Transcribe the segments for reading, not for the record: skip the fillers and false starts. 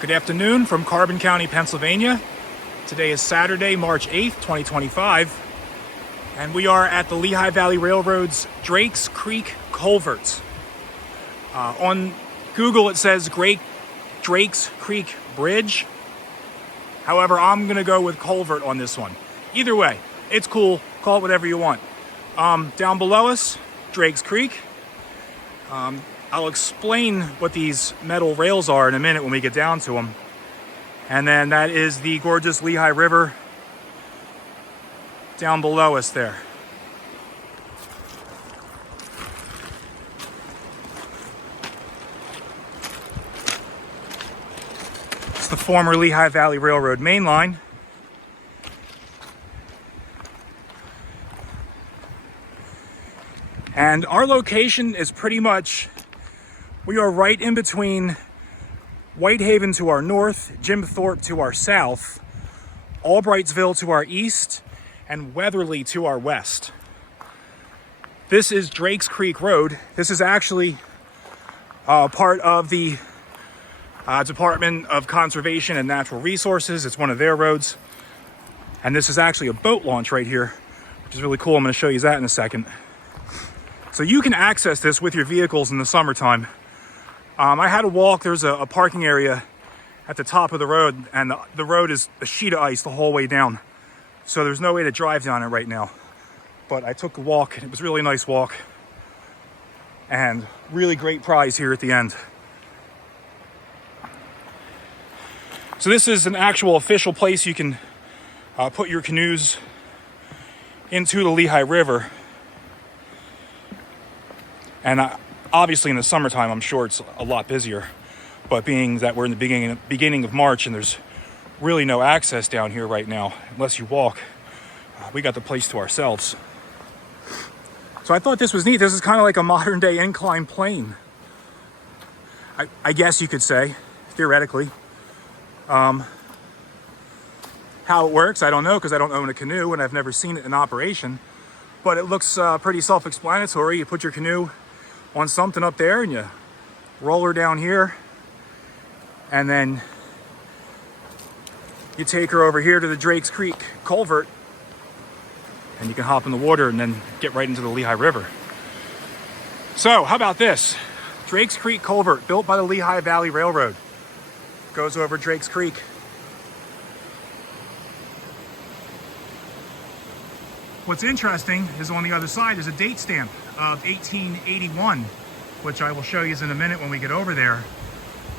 Good afternoon from Carbon County, Pennsylvania. Today is Saturday, March 8th, 2025, and we are at the Lehigh Valley Railroad's Drakes Creek Culvert. On Google, it says Drakes Creek Bridge. However, I'm going to go with culvert on this one. Either way, it's cool. Call it whatever you want. Down below us, Drakes Creek. I'll explain what these metal rails are in a minute when we get down to them. And then that is the gorgeous Lehigh River down below us there. It's the former Lehigh Valley Railroad main line. And our location is pretty much, we are right in between Whitehaven to our north, Jim Thorpe to our south, Albrightsville to our east, and Weatherly to our west. This is Drakes Creek Road. This is actually part of the Department of Conservation and Natural Resources. It's one of their roads. And this is actually a boat launch right here, which is really cool. I'm going to show you that in a second. So you can access this with your vehicles in the summertime. I had to walk. There's a parking area at the top of the road, and the road is a sheet of ice the whole way down. So there's no way to drive down it right now. But I took a walk, and it was a really nice walk. And really great prize here at the end. So this is an actual official place you can put your canoes into the Lehigh River. And obviously in the summertime, I'm sure it's a lot busier. But being that we're in the beginning of March and there's really no access down here right now, unless you walk, we got the place to ourselves. So I thought this was neat. This is kind of like a modern day incline plane. I guess you could say, theoretically. How it works, I don't know, because I don't own a canoe and I've never seen it in operation. But it looks pretty self-explanatory. You put your canoe on something up there and you roll her down here, and then you take her over here to the Drakes Creek culvert, and you can hop in the water and then get right into the Lehigh River. So how about this? Drakes Creek culvert, built by the Lehigh Valley Railroad, goes over Drakes Creek. What's interesting is on the other side is a date stamp of 1881, which I will show you in a minute when we get over there.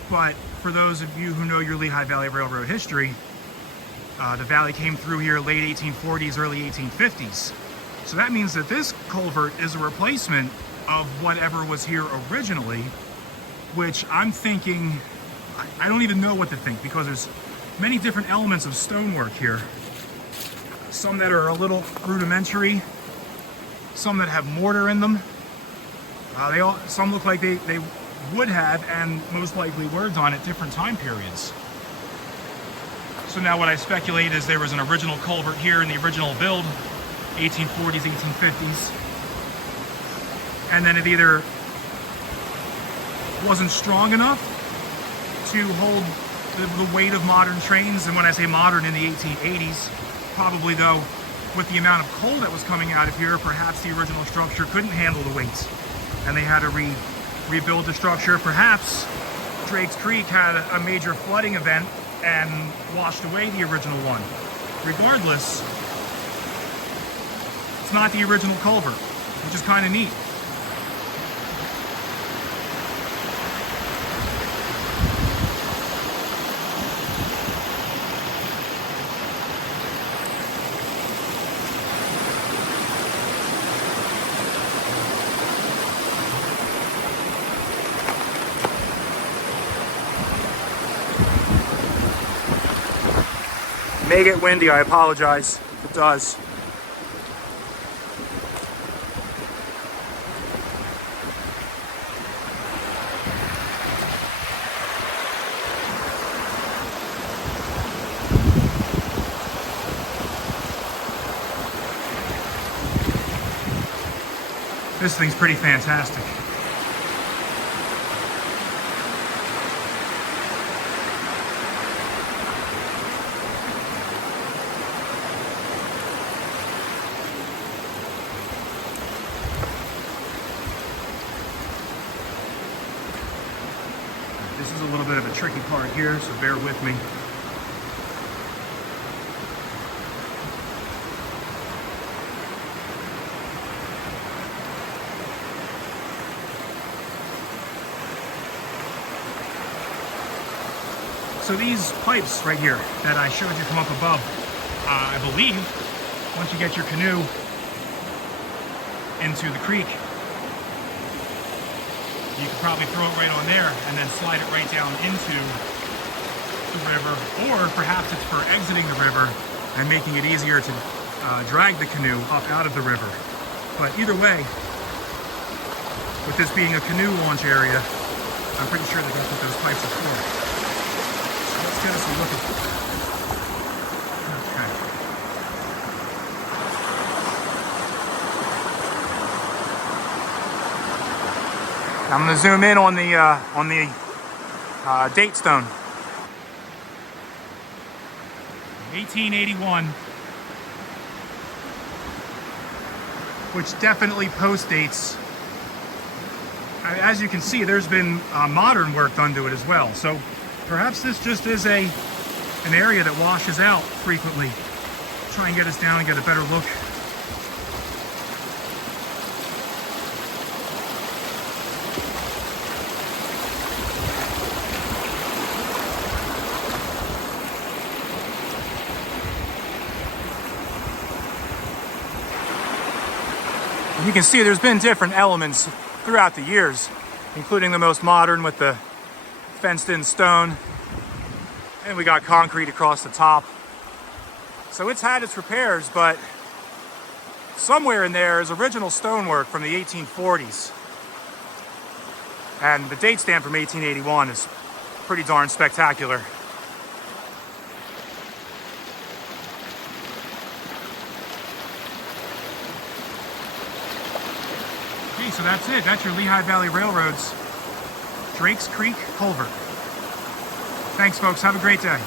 But for those of you who know your Lehigh Valley Railroad history, the valley came through here late 1840s, early 1850s. So that means that this culvert is a replacement of whatever was here originally, which I'm thinking, I don't even know what to think, because there's many different elements of stonework here. Some that are a little rudimentary, some that have mortar in them. Some look like they would have, and most likely were done at different time periods. So now what I speculate is there was an original culvert here in the original build, 1840s, 1850s. And then it either wasn't strong enough to hold the weight of modern trains, and when I say modern, in the 1880s, probably though, with the amount of coal that was coming out of here, perhaps the original structure couldn't handle the weight, and they had to rebuild the structure. Perhaps Drakes Creek had a major flooding event and washed away the original one. Regardless, it's not the original culvert, which is kind of neat. May get windy, I apologize if it does. This thing's pretty fantastic. This is a little bit of a tricky part here, so bear with me. So these pipes right here that I showed you come up above, I believe once you get your canoe into the creek, you could probably throw it right on there and then slide it right down into the river, or perhaps it's for exiting the river and making it easier to drag the canoe up out of the river. But either way, with this being a canoe launch area, I'm pretty sure that that's what those pipes are for. Let's get us a look at it. Okay. I'm going to zoom in on the date stone. 1881, which definitely postdates. As you can see, there's been modern work done to it as well. So perhaps this just is an area that washes out frequently. Try and get us down and get a better look. You can see there's been different elements throughout the years, including the most modern with the fenced-in stone, and we got concrete across the top. So it's had its repairs, but somewhere in there is original stonework from the 1840s. And the date stamp from 1881 is pretty darn spectacular. Okay, so that's it. That's your Lehigh Valley Railroad's Drake's Creek culvert. Thanks, folks. Have a great day.